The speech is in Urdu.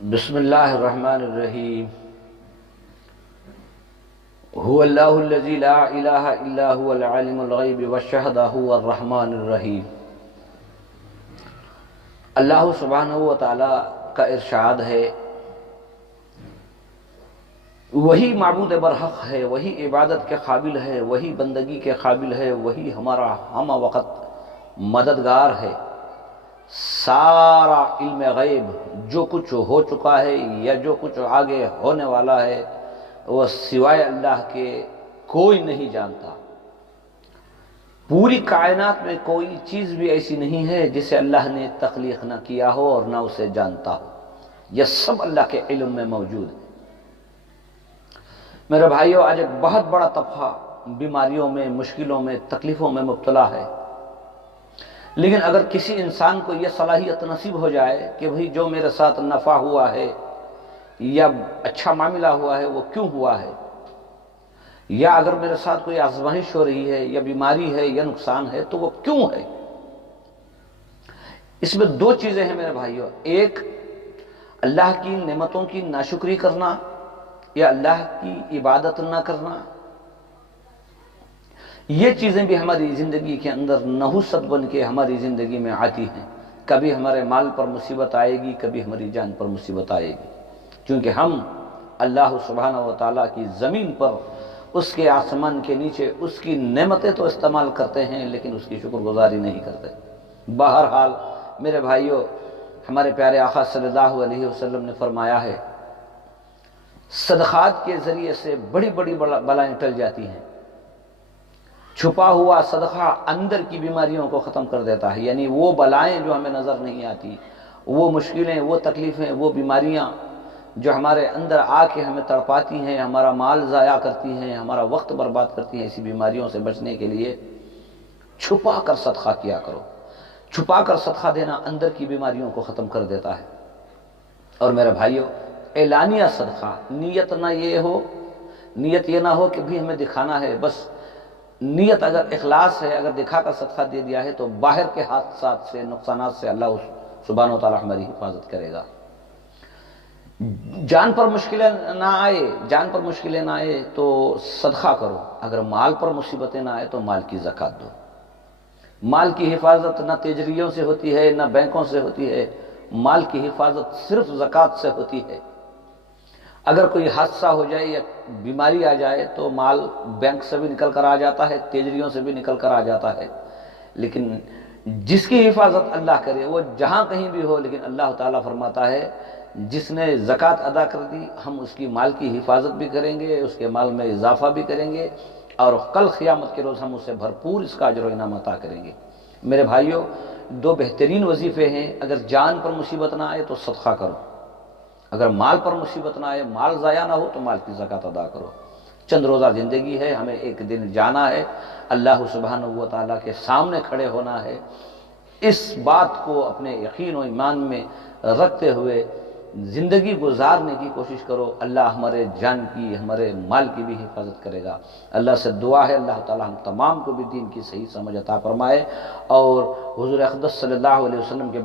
بسم اللہ الرحمن الرحیم هو اللہ الذی لا الہ الا هو العالم الغیب والشہدہ هو الرحمن الرحیم۔ اللہ سبحانہ و تعالی کا ارشاد ہے، وہی معبود برحق ہے، وہی عبادت کے قابل ہے، وہی بندگی کے قابل ہے، وہی ہمارا ہمہ وقت مددگار ہے۔ سارا علم غیب، جو کچھ ہو چکا ہے یا جو کچھ آگے ہونے والا ہے، وہ سوائے اللہ کے کوئی نہیں جانتا۔ پوری کائنات میں کوئی چیز بھی ایسی نہیں ہے جسے اللہ نے تخلیق نہ کیا ہو اور نہ اسے جانتا ہو، یہ سب اللہ کے علم میں موجود ہے۔ میرے بھائیو، آج ایک بہت بڑا طبقہ بیماریوں میں، مشکلوں میں، تکلیفوں میں مبتلا ہے، لیکن اگر کسی انسان کو یہ صلاحیت نصیب ہو جائے کہ بھئی جو میرے ساتھ نفع ہوا ہے یا اچھا معاملہ ہوا ہے وہ کیوں ہوا ہے، یا اگر میرے ساتھ کوئی آزمائش ہو رہی ہے یا بیماری ہے یا نقصان ہے تو وہ کیوں ہے، اس میں دو چیزیں ہیں میرے بھائیو۔ ایک، اللہ کی نعمتوں کی ناشکری کرنا یا اللہ کی عبادت نہ کرنا۔ یہ چیزیں بھی ہماری زندگی کے اندر نحوست بن کے ہماری زندگی میں آتی ہیں۔ کبھی ہمارے مال پر مصیبت آئے گی، کبھی ہماری جان پر مصیبت آئے گی، کیونکہ ہم اللہ سبحانہ و تعالیٰ کی زمین پر، اس کے آسمان کے نیچے اس کی نعمتیں تو استعمال کرتے ہیں لیکن اس کی شکر گزاری نہیں کرتے۔ بہرحال میرے بھائیو، ہمارے پیارے آقا صلی اللہ علیہ وسلم نے فرمایا ہے، صدقات کے ذریعے سے بڑی بڑی بلائیں ٹل جاتی ہیں۔ چھپا ہوا صدقہ اندر کی بیماریوں کو ختم کر دیتا ہے، یعنی وہ بلائیں جو ہمیں نظر نہیں آتی، وہ مشکلیں، وہ تکلیفیں، وہ بیماریاں جو ہمارے اندر آ کے ہمیں تڑپاتی ہیں، ہمارا مال ضائع کرتی ہیں، ہمارا وقت برباد کرتی ہیں، ایسی بیماریوں سے بچنے کے لیے چھپا کر صدقہ کیا کرو۔ چھپا کر صدقہ دینا اندر کی بیماریوں کو ختم کر دیتا ہے۔ اور میرے بھائیو، اعلانیہ صدقہ، نیت یہ نہ ہو کہ بھی ہمیں دکھانا ہے، بس نیت اگر اخلاص ہے، اگر دکھا کر صدقہ دے دیا ہے تو باہر کے حادثات سے، نقصانات سے اللہ سبحانہ و تعالیٰ ہماری حفاظت کرے گا۔ جان پر مشکلیں نہ آئے تو صدقہ کرو، اگر مال پر مصیبتیں نہ آئے تو مال کی زکوٰۃ دو۔ مال کی حفاظت نہ تیجریوں سے ہوتی ہے نہ بینکوں سے ہوتی ہے، مال کی حفاظت صرف زکوٰۃ سے ہوتی ہے۔ اگر کوئی حادثہ ہو جائے یا بیماری آ جائے تو مال بینک سے بھی نکل کر آ جاتا ہے، تیجریوں سے بھی نکل کر آ جاتا ہے، لیکن جس کی حفاظت اللہ کرے وہ جہاں کہیں بھی ہو، لیکن اللہ تعالیٰ فرماتا ہے جس نے زکوٰۃ ادا کر دی ہم اس کی مال کی حفاظت بھی کریں گے، اس کے مال میں اضافہ بھی کریں گے، اور کل قیامت کے روز ہم اسے بھرپور اس کا اجر و انعام عطا کریں گے۔ میرے بھائیو، دو بہترین وظیفے ہیں۔ اگر جان پر مصیبت نہ آئے تو صدقہ کرو، اگر مال پر مصیبت نہ آئے، مال ضائع نہ ہو تو مال کی زکوٰۃ ادا کرو۔ چند روزہ زندگی ہے، ہمیں ایک دن جانا ہے، اللہ سبحانہ و تعالیٰ کے سامنے کھڑے ہونا ہے۔ اس بات کو اپنے یقین و ایمان میں رکھتے ہوئے زندگی گزارنے کی کوشش کرو۔ اللہ ہمارے جان کی، ہمارے مال کی بھی حفاظت کرے گا۔ اللہ سے دعا ہے اللہ تعالیٰ ہم تمام کو بھی دین کی صحیح سمجھ عطا فرمائے، اور حضور اقدس صلی اللہ علیہ وسلم کے